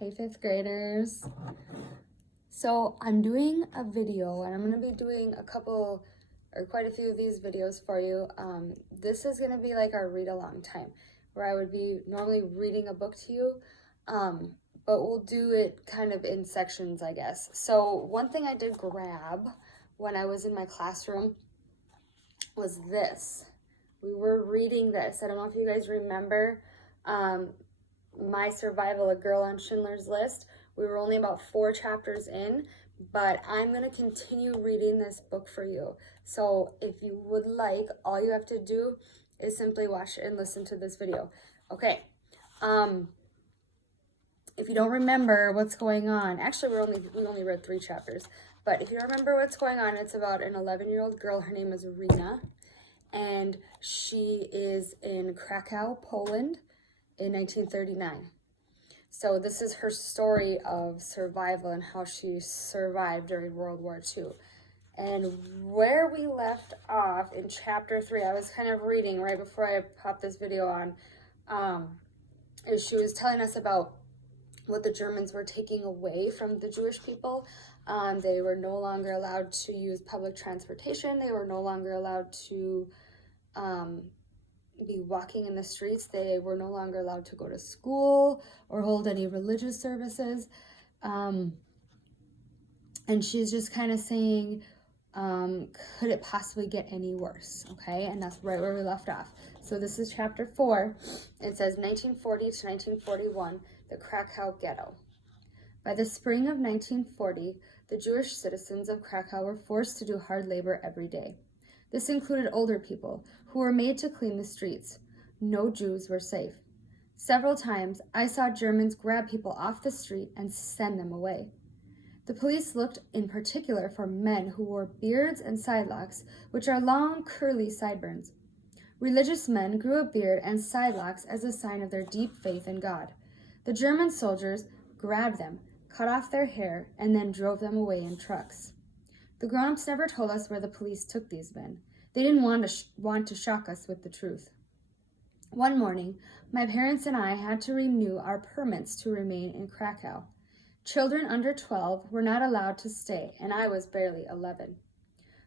Hey, fifth graders. So I'm doing a video and I'm going to be doing quite a few of these videos for you. This is going to be like our read along time where I would be normally reading a book to you, but we'll do it kind of in sections, I guess. So one thing I did grab when I was in my classroom was this. We were reading this. I don't know if you guys remember My Survival, A Girl on Schindler's List. We were only about 4 chapters in, but I'm going to continue reading this book for you. So if you would like, all you have to do is simply watch and listen to this video. Okay. If you don't remember what's going on, actually we only read 3 chapters, but if you don't remember what's going on, it's about an 11-year-old girl. Her name is Rena, and she is in Krakow, Poland in 1939. So this is her story of survival and how she survived during World War II. And where we left off in chapter 3, I was kind of reading right before I popped this video on, is she was telling us about what the Germans were taking away from the Jewish people. They were no longer allowed to use public transportation. They were no longer allowed to be walking in the streets. They were no longer allowed to go to school or hold any religious services. And she's just kind of saying, could it possibly get any worse? Okay, and that's right where we left off. So this is chapter 4. It says 1940 to 1941, the Krakow Ghetto. By the spring of 1940, the Jewish citizens of Krakow were forced to do hard labor every day. This included older people who were made to clean the streets. No Jews were safe. Several times, I saw Germans grab people off the street and send them away. The police looked in particular for men who wore beards and sidelocks, which are long, curly sideburns. Religious men grew a beard and sidelocks as a sign of their deep faith in God. The German soldiers grabbed them, cut off their hair, and then drove them away in trucks. The grown-ups never told us where the police took these men. They didn't want to shock us with the truth. One morning, my parents and I had to renew our permits to remain in Krakow. Children under 12 were not allowed to stay, and I was barely 11.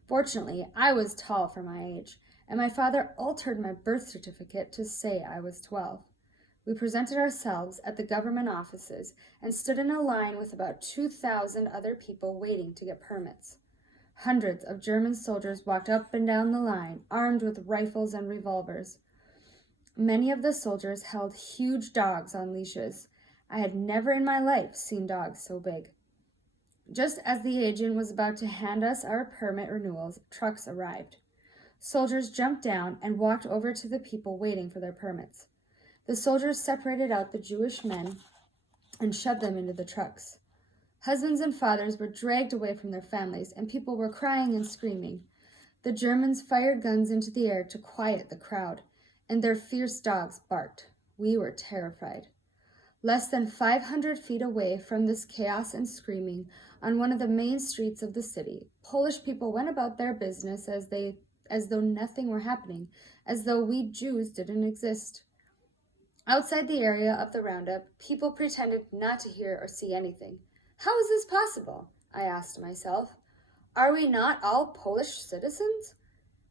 Fortunately, I was tall for my age, and my father altered my birth certificate to say I was 12. We presented ourselves at the government offices and stood in a line with about 2,000 other people waiting to get permits. Hundreds of German soldiers walked up and down the line, armed with rifles and revolvers. Many of the soldiers held huge dogs on leashes. I had never in my life seen dogs so big. Just as the agent was about to hand us our permit renewals, trucks arrived. Soldiers jumped down and walked over to the people waiting for their permits. The soldiers separated out the Jewish men and shoved them into the trucks. Husbands and fathers were dragged away from their families, and people were crying and screaming. The Germans fired guns into the air to quiet the crowd, and their fierce dogs barked. We were terrified. Less than 500 feet away from this chaos and screaming, on one of the main streets of the city, Polish people went about their business as though nothing were happening, as though we Jews didn't exist. Outside the area of the roundup, people pretended not to hear or see anything. How is this possible? I asked myself. Are we not all Polish citizens?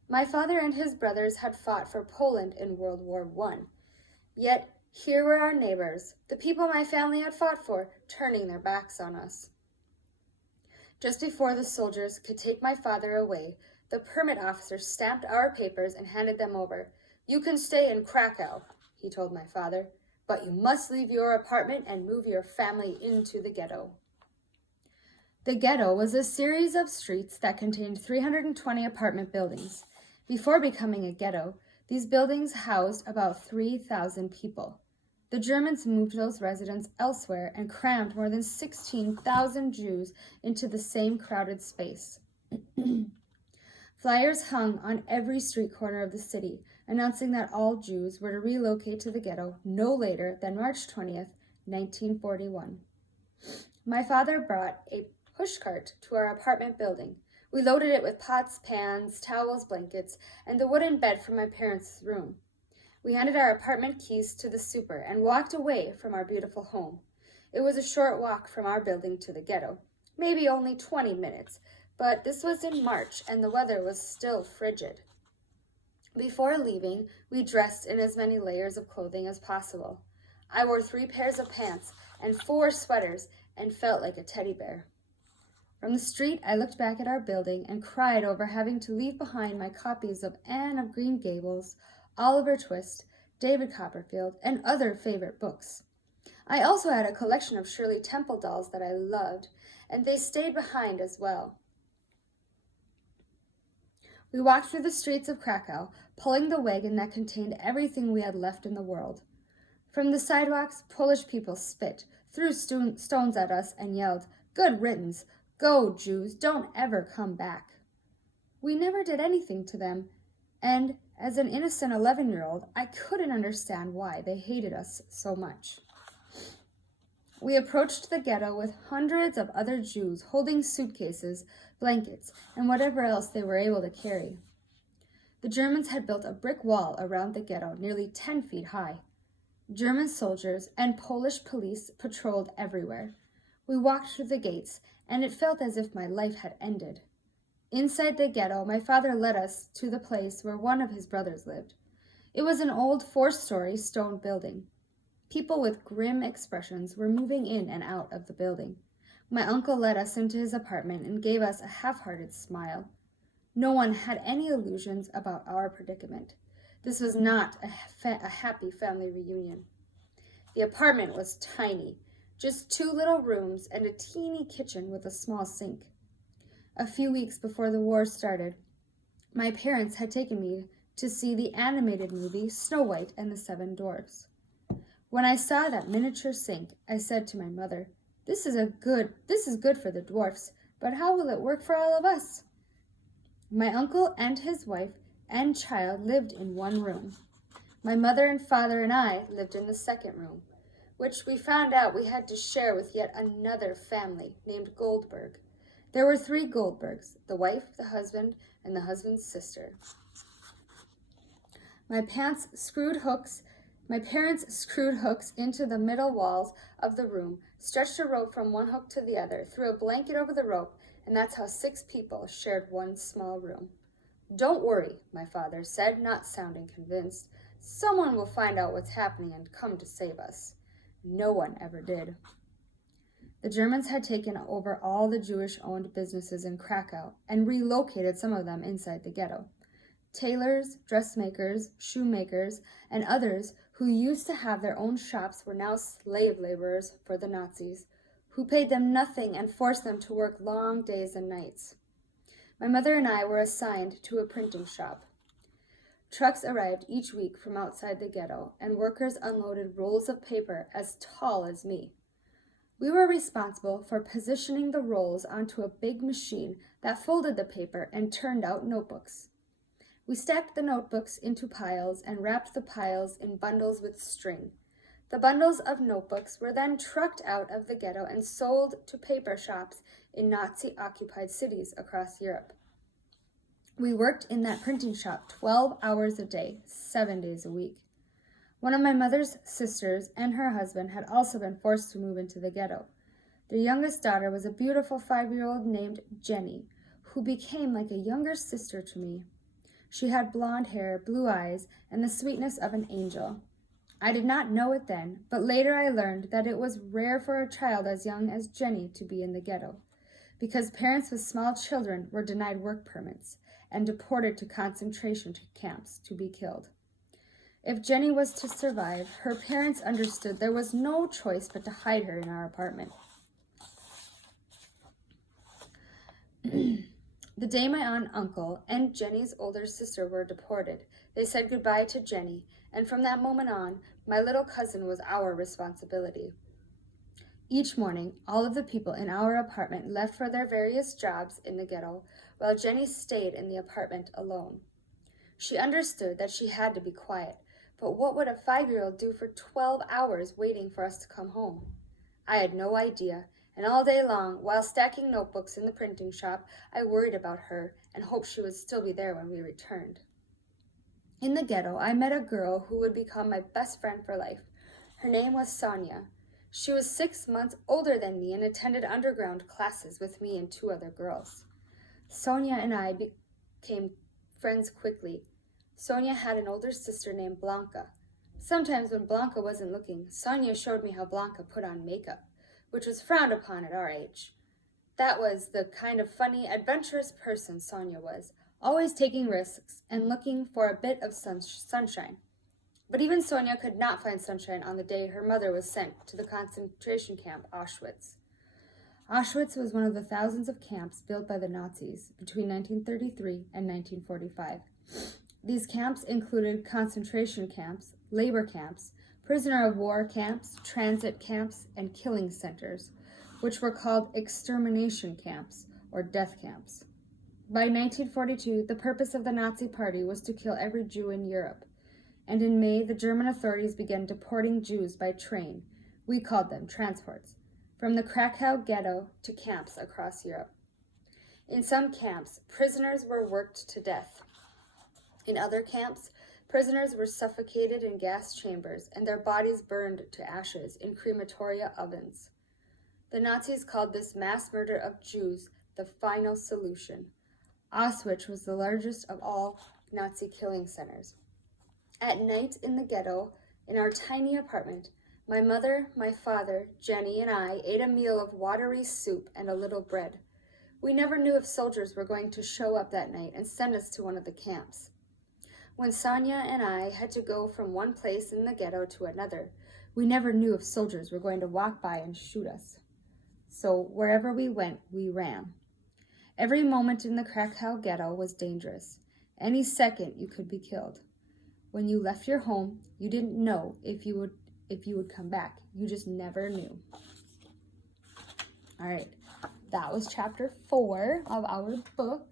My father and his brothers had fought for Poland in World War I. Yet here were our neighbors, the people my family had fought for, turning their backs on us. Just before the soldiers could take my father away, the permit officer stamped our papers and handed them over. You can stay in Krakow, he told my father, but you must leave your apartment and move your family into the ghetto. The ghetto was a series of streets that contained 320 apartment buildings. Before becoming a ghetto, these buildings housed about 3,000 people. The Germans moved those residents elsewhere and crammed more than 16,000 Jews into the same crowded space. Flyers hung on every street corner of the city, announcing that all Jews were to relocate to the ghetto no later than March 20th, 1941. My father brought a pushcart to our apartment building. We loaded it with pots, pans, towels, blankets, and the wooden bed from my parents' room. We handed our apartment keys to the super and walked away from our beautiful home. It was a short walk from our building to the ghetto, maybe only 20 minutes, but this was in March and the weather was still frigid. Before leaving, we dressed in as many layers of clothing as possible. I wore 3 pairs of pants and 4 sweaters and felt like a teddy bear. From the street, I looked back at our building and cried over having to leave behind my copies of Anne of Green Gables, Oliver Twist, David Copperfield, and other favorite books. I also had a collection of Shirley Temple dolls that I loved, and they stayed behind as well. We walked through the streets of Krakow, pulling the wagon that contained everything we had left in the world. From the sidewalks, Polish people spit, threw stones at us, and yelled, "Good riddance! Go, Jews! Don't ever come back!" We never did anything to them, and as an innocent 11-year-old, I couldn't understand why they hated us so much. We approached the ghetto with hundreds of other Jews holding suitcases, blankets, and whatever else they were able to carry. The Germans had built a brick wall around the ghetto nearly 10 feet high. German soldiers and Polish police patrolled everywhere. We walked through the gates, and it felt as if my life had ended. Inside the ghetto, my father led us to the place where one of his brothers lived. It was an old 4-story stone building. People with grim expressions were moving in and out of the building. My uncle led us into his apartment and gave us a half-hearted smile. No one had any illusions about our predicament. This was not a happy family reunion. The apartment was tiny, just 2 little rooms and a teeny kitchen with a small sink. A few weeks before the war started, my parents had taken me to see the animated movie Snow White and the 7 Dwarfs. When I saw that miniature sink, I said to my mother, This is good for the dwarfs, but how will it work for all of us?" My uncle and his wife and child lived in one room. My mother and father and I lived in the second room, which we found out we had to share with yet another family named Goldberg. There were 3 Goldbergs, the wife, the husband, and the husband's sister. My parents screwed hooks into the middle walls of the room, stretched a rope from one hook to the other, threw a blanket over the rope, and that's how 6 people shared one small room. "Don't worry," my father said, not sounding convinced. "Someone will find out what's happening and come to save us." No one ever did. The Germans had taken over all the Jewish-owned businesses in Krakow and relocated some of them inside the ghetto. Tailors, dressmakers, shoemakers, and others who used to have their own shops were now slave laborers for the Nazis, who paid them nothing and forced them to work long days and nights. My mother and I were assigned to a printing shop. Trucks arrived each week from outside the ghetto, and workers unloaded rolls of paper as tall as me. We were responsible for positioning the rolls onto a big machine that folded the paper and turned out notebooks. We stacked the notebooks into piles and wrapped the piles in bundles with string. The bundles of notebooks were then trucked out of the ghetto and sold to paper shops in Nazi-occupied cities across Europe. We worked in that printing shop 12 hours a day, 7 days a week. One of my mother's sisters and her husband had also been forced to move into the ghetto. Their youngest daughter was a beautiful 5-year-old named Jenny, who became like a younger sister to me. She had blonde hair, blue eyes, and the sweetness of an angel. I did not know it then, but later I learned that it was rare for a child as young as Jenny to be in the ghetto, because parents with small children were denied work permits and deported to concentration camps to be killed. If Jenny was to survive, her parents understood there was no choice but to hide her in our apartment. The day my aunt, uncle, and Jenny's older sister were deported, they said goodbye to Jenny, and from that moment on, my little cousin was our responsibility. Each morning, all of the people in our apartment left for their various jobs in the ghetto, while Jenny stayed in the apartment alone. She understood that she had to be quiet, but what would a 5-year-old do for 12 hours waiting for us to come home? I had no idea, and all day long, while stacking notebooks in the printing shop, I worried about her and hoped she would still be there when we returned. In the ghetto, I met a girl who would become my best friend for life. Her name was Sonia. She was 6 months older than me and attended underground classes with me and 2 other girls. Sonia and I became friends quickly. Sonia had an older sister named Blanca. Sometimes when Blanca wasn't looking, Sonia showed me how Blanca put on makeup, which was frowned upon at our age. That was the kind of funny, adventurous person Sonia was, always taking risks and looking for a bit of sunshine. But even Sonia could not find sunshine on the day her mother was sent to the concentration camp Auschwitz. Auschwitz was one of the thousands of camps built by the Nazis between 1933 and 1945. These camps included concentration camps, labor camps, prisoner of war camps, transit camps, and killing centers, which were called extermination camps or death camps. By 1942, the purpose of the Nazi Party was to kill every Jew in Europe, and in May, the German authorities began deporting Jews by train. We called them transports, from the Krakow ghetto to camps across Europe. In some camps, prisoners were worked to death. In other camps, prisoners were suffocated in gas chambers and their bodies burned to ashes in crematoria ovens. The Nazis called this mass murder of Jews the final solution. Auschwitz was the largest of all Nazi killing centers. At night in the ghetto, in our tiny apartment, my mother, my father, Jenny, and I ate a meal of watery soup and a little bread. We never knew if soldiers were going to show up that night and send us to one of the camps. When Sonia and I had to go from one place in the ghetto to another, we never knew if soldiers were going to walk by and shoot us. So wherever we went, we ran. Every moment in the Krakow ghetto was dangerous. Any second you could be killed. When you left your home, you didn't know if you would come back. You just never knew. All right, that was chapter 4 of our book.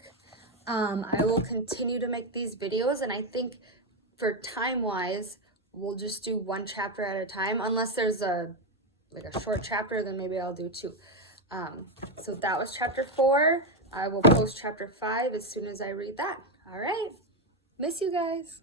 I will continue to make these videos, and I think for time-wise, we'll just do 1 chapter at a time. Unless there's a short chapter, then maybe I'll do 2. So that was chapter 4. I will post chapter 5 as soon as I read that. All right, miss you guys.